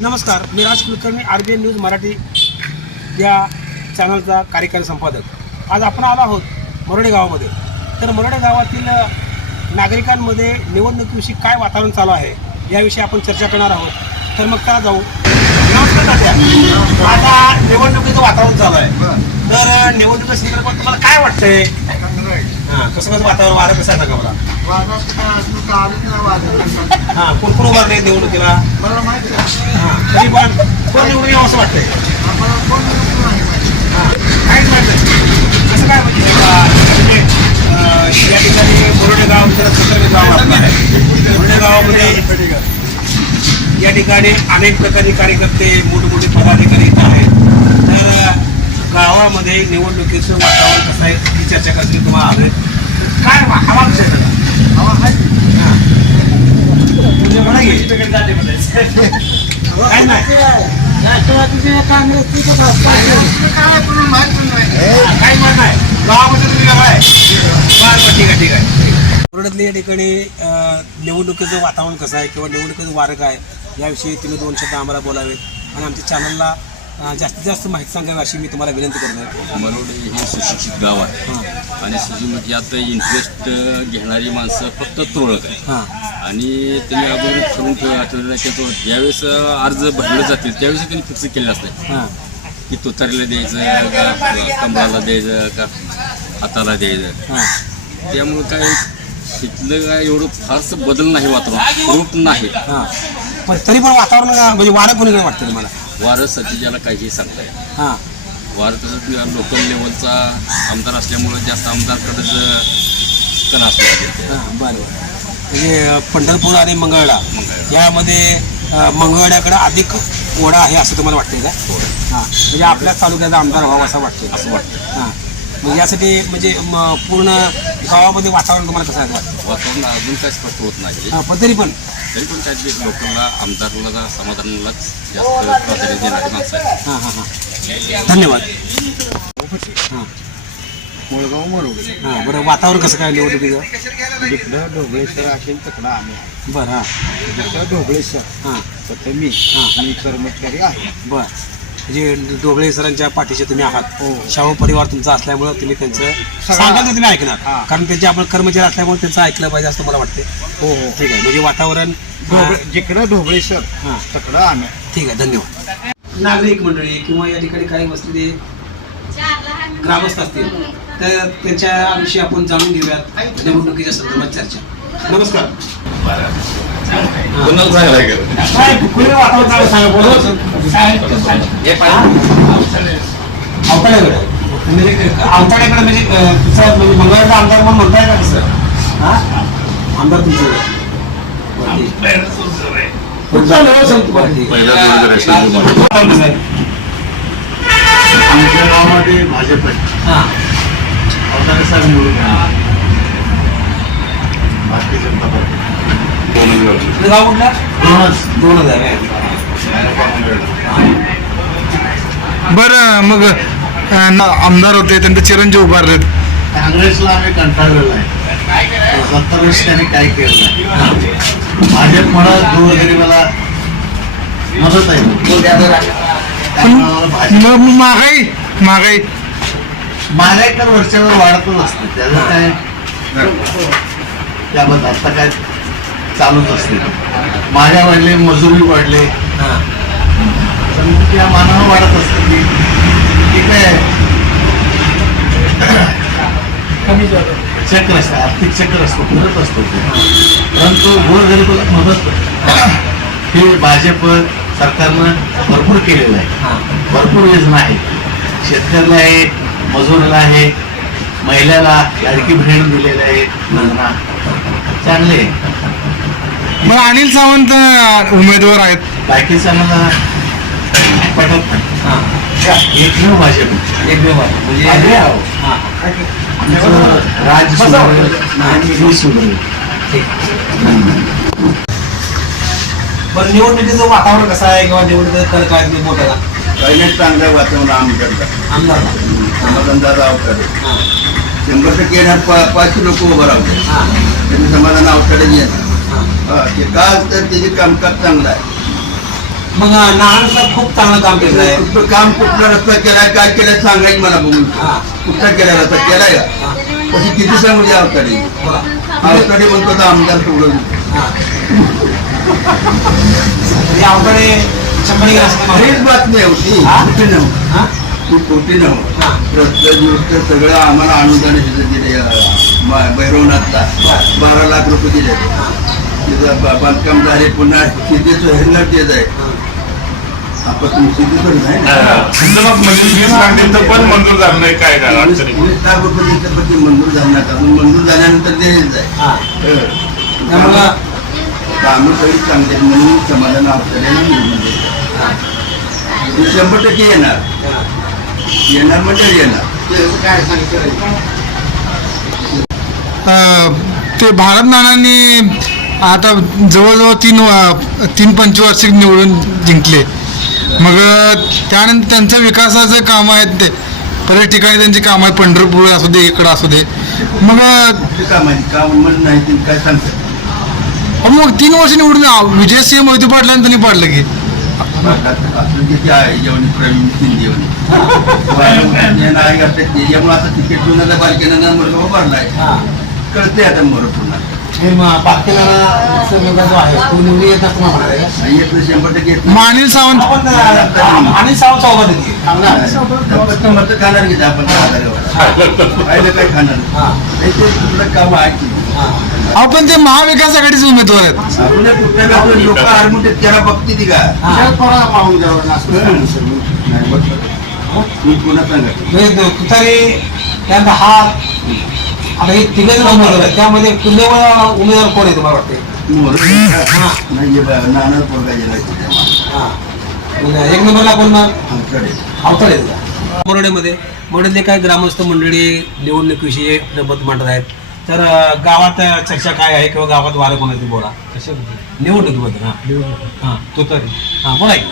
नमस्कार मी Raj Kulkarni R B N news Marathi या चॅनलचा कार्यकारी संपादक. आज आपण आलो आहोत मरोडे गावामध्ये. तर मरोडे गावातील नागरिकांमध्ये निवडणुकीविषयी काय वातावरण चालू आहे याविषयी आपण चर्चा करणार आहोत. तर मग त्या जाऊ. नमस्कार दादा आता निवडणुकीचं वातावरण चालू आहे. तर अ, निवडणुकी संदर्भात तुम्हाला काय वाटतंय? कसं कसं वातावरण वारं कसं आहे मला हां कोण कोण उभारले निवडणुकीला? हां तरी पण कोण निवडून यावं असं वाटतंय? हां काहीच माहीत नाही. कसं काय म्हणजे म्हणजे, अं, या ठिकाणी बोर्डे गाव जरा सतर्क गाव आपलं आहे. बोर्डे गावामध्ये या ठिकाणी अनेक प्रकारचे कार्यकर्ते मोठमोठे पदाधिकारी इथं आहेत. तर गावामध्ये निवडणुकीचं वातावरण कसं आहे ही चर्चा करते तुम्हाला आलोय. काय हवा. काय नाही. काही माहीत नाही. गावामध्ये तुम्ही वेगळा आहे. बरं बरं ठीक आहे ठीक आहे. कोरड्यातल्या या ठिकाणी निवडणुकीचं वातावरण कसं आहे किंवा निवडणुकीचं वारं काय? याविषयी तुम्ही दोन शब्द आम्हाला बोलावेत. आणि आमच्या चॅनलला जास्तीत जास्त माहिती सांगावी अशी मी तुम्हाला विनंती करणार मरोडे हे सुशिक्षित गाव आहे. हां. आणि सुशिक्षित यात इंटरेस्ट घेणारी माणसं फक्त तुरळक आहे हां. आणि त्यांनी अगोदर ठरवून ठेव- ठेवलेलं की तो ज्यावेळेस अर्ज भरले जातील त्यावेळेस त्यांनी फिक्स केलेलं असतं. हां. की तुतारीला द्यायचं का कमळाला द्यायचं का हाताला द्यायचं. हां. त्यामुळं काय तिथलं काय एवढं फारसं बदल नाही वातावरण रूप नाही. हां. पण तरी पण वातावरण म्हणजे वारं कोणीकडे वाटतं तुम्हाला? वारं सतीजाला काहीही सांगता येत हां. वारं तसं लोकल लेवलचा आमदार असल्यामुळं जास्त आमदारकडेच कण असलं हां बरं बरं. म्हणजे पंढरपूर आणि मंगळवेढा. यामध्ये अं, मंगळवेढ्याकडे अधिक ओढा आहे असं तुम्हाला वाटतंय का? हां. म्हणजे आपल्याच तालुक्याचा आमदार व्हावा असं वाटतं असं वाटतं हां. मग यासाठी म्हणजे पूर्ण गावामध्ये वातावरण तुम्हाला कसं आहे? वाटतं वातावरण अजून काय स्पष्ट होत नाही. हां पण तरी पण. तरी पण काय ते लोकांना आमदारला समाधानालाच जास्त प्राधान्य देणारी माणसं आहेत. हां हां हां. धन्यवाद. हां. मुळगाव हां बरं वातावरण कसं काय निवडणुकीचं? जिकडं ढोबळेश्वर असेल तिकडं आम्ही आहे. बरं हां. जिकडं ढोबळेश्वर हां. तिथं मी हां. मी कर्मचारी आहे. बरं. म्हणजे डोबळे सरांच्या पाठीचे तुम्ही आहात. हो. शाहू परिवार तुमचा असल्यामुळं तुम्ही त्यांचं सांगाल तुम्ही ऐकणार. कारण त्यांचे आपण कर्मचारी असल्यामुळे त्यांचं ऐकलं पाहिजे असं मला वाटते हो हो. ठीक आहे. म्हणजे वातावरण ढोबळे जिकडं ढोबळेश्वर हां. तिकडं आम्ही. ठीक आहे. धन्यवाद. नागरिक मंडळी किंवा या ठिकाणी काही वस्ती ग्रामस्थ असतील तर त्यांच्याविषयी आपण जाणून घेऊयात. निवडणुकीच्या संदर्भात चर्चा. नमस्कार. काय कुठलं वातावरण चालू आहे सांगा बोला. अवताड्याकडे म्हणजे अवताड्याकडे म्हणजे तुमचा म्हणजे मंगळवारचा आमदार म्हणून म्हणताय का कसं हा आमदार तुमचं? आमच्या गावामध्ये भाजप आहे हा. अवतारे साहेब निवडून. भारतीय जनता पार्टी तुझं गाव कुठलं दोनच दोन आहे. बरं मग अं, न- आमदार होते त्यांचे चिरंजीव उभारलेत. काँग्रेसला आम्ही कंटाळलेलो आहे. सत्तर वर्ष त्यांनी काही केलं नाही. भाजप मला गोरगरिबाला मदत आहे. त्यामुळे मला भाजप मग महागाई महागाई. महागाई तर वर्षावर वाढतच असते. त्याचं काय त्याबद्दल आता काय चालूच असते. माझ्या वाढले मजुरी वाढले. हा. त्या मानानं वाढत असते की ठीक आहे चक्र असतं आर्थिक चक्र असतो फिरत असतो ते. परंतु गोरगरिबाला मदत हे. भाजप सरकारनं भरपूर केलेलं आहे. भरपूर योजना आहेत. शेतकऱ्याला आहे मजुराला आहे महिलाला लाडकी बहीण दिलेल्या आहेत योजना. चांगले आहे. मग अनिल सावंत उमेदवार आहेत. बाकीचं मला पटत नाही. हा. एकमेव भाजप. एक व्यवहार म्हणजे आम्ही आहोत. हा. आमचं राज सुधरेल. आणि मी सुधरेल. ठीक. बरं निवडणुकीचं वातावरण कसं आहे किंवा निवडणुकीचं कल काय तुम्ही का? पहिले चांगलं वातावरण आमच्याकडं. आमदार. समाधान अवतडे हा. शंभर टक्के येणार पा- पाचशे लोक उभं राहते हा. त्यांनी समाधान अवतडे येणार. ते का तर त्याचे कामकाज चांगलं आहे. मग नानांचं खूप चांगलं काम केलं आहे. कुठलं काम कुठला रस्ता केलाय काय केलाय सांगायचं मला बघून. कुठला केलाय रस्ता केलाय का? तशी किती सांगू द्या अवताडे अवताडे म्हणतो तर आमदार सोडून. असं खरीच बातमी आहे होती. नव्हती हा? ती हा. नव्हती प्रत्येक गोष्ट सगळं आम्हाला अनुदान दिलं भैरवनाथला बारा लाख रुपये दिले तिथं बांधकाम झाले पुन्हा शेतीचं ह्यांना देत आहे. आपण शेतीकडे नाही ना. म्हणजे वीस कांडीचं पण मंजूर झालं नाही काय काय वीस अडचणी. वीस लाख रुपये तिथं पण ते मंजूर झालं नाही. अजून मंजूर झाल्यानंतर द्यायचं आहे. हा. त्यामुळं कामं सगळी चांगली आहेत म्हणून समाधान आपल्याला निवडून देतात. ते शंभर टक्के येणार. येणार म्हणजे येणार. काय सांगितलं अं, ते भारत नानांनी आता जवळजवळ तीन वा- तीन पंचवार्षिक निवडून जिंकले. मग त्यानंतर त्यांचं विकासाचं काम आहेत ते. बऱ्याच ठिकाणी त्यांची कामं आहेत. पंढरपूर असू दे इकडं असू दे. मग मग तीन वर्ष निवडून विजय सिंह मोहिते पाटलांनी त्यांनी पाडलं की. हा कळते आता मोर पुन्हा. हे अनिल सावंत. आपण आणि सावंत सोबत होती. मत खाणार घेत आपण पाहिलं काय खाणार. हा. नाही ते कुठलं काम आहे की? हा. अहो पण ते महाविकास आघाडीचे उमेदवार आहेत. आपण कुठल्या गावात लोक आरमुटे त्याला बघते ती का बघ. मी पुन्हा सांगा म्हणजे तुतारी त्यानंतर हा आता हे तिघ जण उमेदवार आहेत. त्यामध्ये तुल्यबळ उमेदवार कोण आहे तुम्हाला वाटते हा. नाही नाना पोरगा गेला तिथे. हा. एक नंबरला कोण मग? आमच्याकडे अवतळे मोरडेमध्ये. मोरडेतले काही ग्रामस्थ मंडळी निवडणुकीविषयी मत मांडत आहेत. तर गावात चर्चा काय आहे किंवा गावात वारं कोणाची बोला. निवडणुकीबद्दल हां. हां. तुतारी. हां बोला की.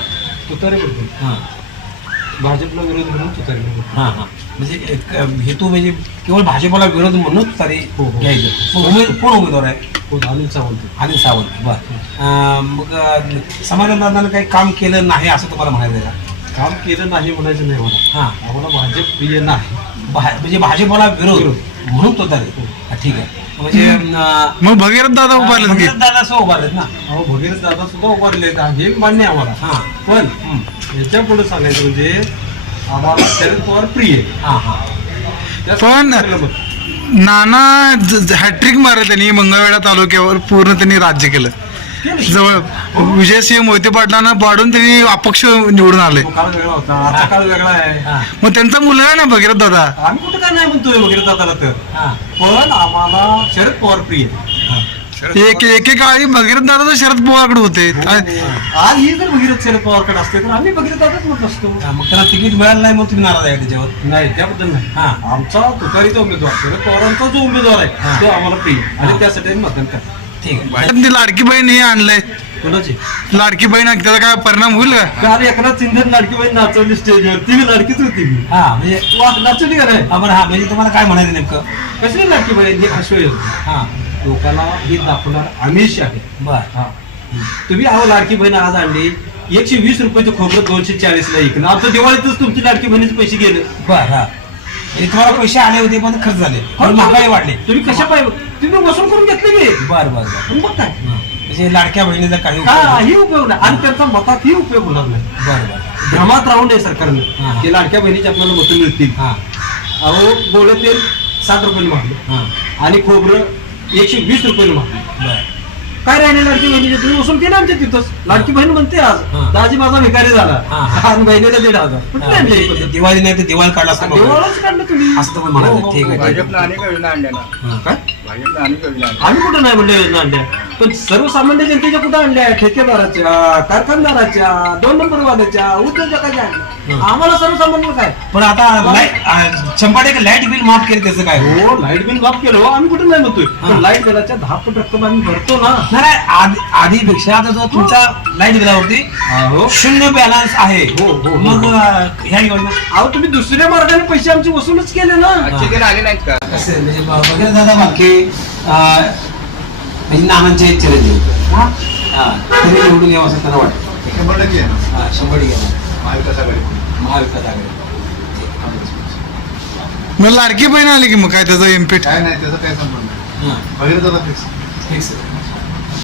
तुतारी बरोबर हां. भाजपला विरोध म्हणून तुतारी हां हां. म्हणजे एक, अं, हेतू म्हणजे केवळ भाजपला विरोध म्हणून तरी हो, हो. घ्यायचं. मग उमेद कोण उमेदवार आहे? कोण अनिल सावंत. अनिल सावंत. बर. मग अं, दादानं काही काम केलं नाही असं तुम्हाला म्हणायचं आहे का? काम केलं नाही म्हणायचं नाही मला. हां. आम्हाला भाजप प्रिय नाही. भा- म्हणजे भाजपला विरोध म्हणून तो तरी. हा, ठीक आहे. म्हणजे मग भगीरथ दादा उभारलेत की? भगीरथ दादा उभारलेत ना? अहो भगीरथ दादा सुद्धा उभारले आहेत हे मान्य आहे आम्हाला. हां. पण याच्यापुढे सांगायचं म्हणजे आम्हाला शरद पवार प्रिय आहे. हां हां. त्या पण-. नाना हॅट्रिक मारले त्यांनी मंगळवेढा तालुक्यावर पूर्ण त्यांनी राज्य केलं. जवळ. विजयसिंह मोहिते पाटलांना पाडून त्यांनी अपक्ष निवडून आले. वेगळा होता. आता काळ वेगळा आहे. हां. मग त्यांचा मुलगा आहे ना भगीरथ दादा? आम्ही कुठं काय नाही म्हणतोय भगीरथ दादाला तर. हां. पण आम्हाला शरद पवार प्रिय. आहे. एक एकेकाळी भगीरथ दादा तर शरद पवारकडे होते. आज ही जर भगीरथ शरद पवारकडे असते तर आम्ही भगीरथ दादाच म्हणत असतो. हां, मग त्याला तिकीट मिळालं नाही मग तुम्ही नाराज आहे त्याच्यावर? नाही त्याबद्दल नाही. हां. आमचा तुतारीचा उमेदवार शरद पवारांचा जो उमेदवार हां. आहे तो आम्हाला प्रिय. हां. आणि त्यासाठी आम्ही मतदान करतो. ती लाडकी बहीण हे आणलंय. कोणाची? लाडकी बहीण त्याचा काय परिणाम होईल का? काल एकनाथ शिंदे लाडकी बाई नाचवली स्टेजवर ती बी लाडकीच होती. मी हां म्हणजे वा नाचवली का नाही हा बरं हा म्हणजे तुम्हाला काय म्हणायचं नेमकं? कसली लाडकी बाई ही आश्वय हां. लोकांना ही दाखवणार आमिष आहे. बर. हा. तुम्ही अहो लाडकी बहीण आज आणली. एकशे वीस रुपयाचं खोबरं दोनशे चाळीस ला ऐकलं आमच्या दिवाळीतच तुमची लाडकी बहिणीचे पैसे गेले. बर हा. म्हणजे तुम्हाला पैसे आले होते पण खर्च झाले. पण महागाई वाढली. तुम्ही कशा पाहिजे तुम्ही वसूल करून घेतले बर बर बर. पण मग काय. म्हणजे लाडक्या बहिणीचा काही उपयोग नाही. काही उपयोग नाही. आणि त्यांचा मतातही उपयोग होणार नाही. बर बर. भ्रमात राहून नये हा, हा. सरकारनं की लाडक्या बहिणीची आपल्याला मतं मिळतील. हां. अहो गोळे तेल साठ रुपयाने मागलं. हां. आणि खोबरं एकशे वीस रुपयाने मागलं. बर. काय राहिले लाडकी बहिणीचे? तुम्ही वसूल केलं आमच्या तिथंच. लाडकी बहीण म्हणते आज हा. दाजी माझा भिकारी झाला. हा, हा. आणि बहिणीला दीड हजार. हां, आणली ही म्हणजे पद्धत? दिवाळी नाही तर दिवाळी काढला असता बघा. देवालाच काढलं तुम्ही. असं तुम्ही म्हणाले हो, हो, ठीक आहे ठीक आहे. भाजपनं अनेक योजना आणल्या ना. हां. काय? भाजपनं अनेक योजना आणल्या आम्ही कुठं नाही म्हणलं योजना आणल्या? पण सर्वसामान्य जनतेच्या कुठं आणल्या? ठेकेदाराच्या कारखानदाराच्या दोन नंबर वाल्याच्या उद्योजकाच्या आणल्या? आम्हाला सर्वसामान्य काय? पण आता लाइट शंभर टक्के लाइट बिल माफ केलं त्याचं काय? हो लाइट बिल माफ केलं हो आम्ही कुठं नाही म्हणतोय? हा. पण लाइट बिलाच्या दहा पट रक्कम आम्ही भरतो ना. नाही नाही, आधी आधीपेक्षा आता जो तुमचा लाइट बिलावरती हो शून्य बॅलन्स आहे. हो, हो, हो. मग अं, ह्या योजना अहो तुम्ही दुसऱ्या मार्गाने पैसे आमचे वसूलच केले ना. आले नाहीत का? कसे म्हणजे वगैरे दादा बाकी अं, म्हणजे नानांचे चिरंजीव हा त्यांनी निवडून यावं असं त्यांना वाटतं. शंभर टक्के येणार. हा शंभर टक्के येणार. महाविकास आघाडी महाविकास आघाडी मग लाडकी बहीण आली की मग काय त्याचा इम्पॅक्ट काय नाही त्याचा काय संबंध नाही. Fix fix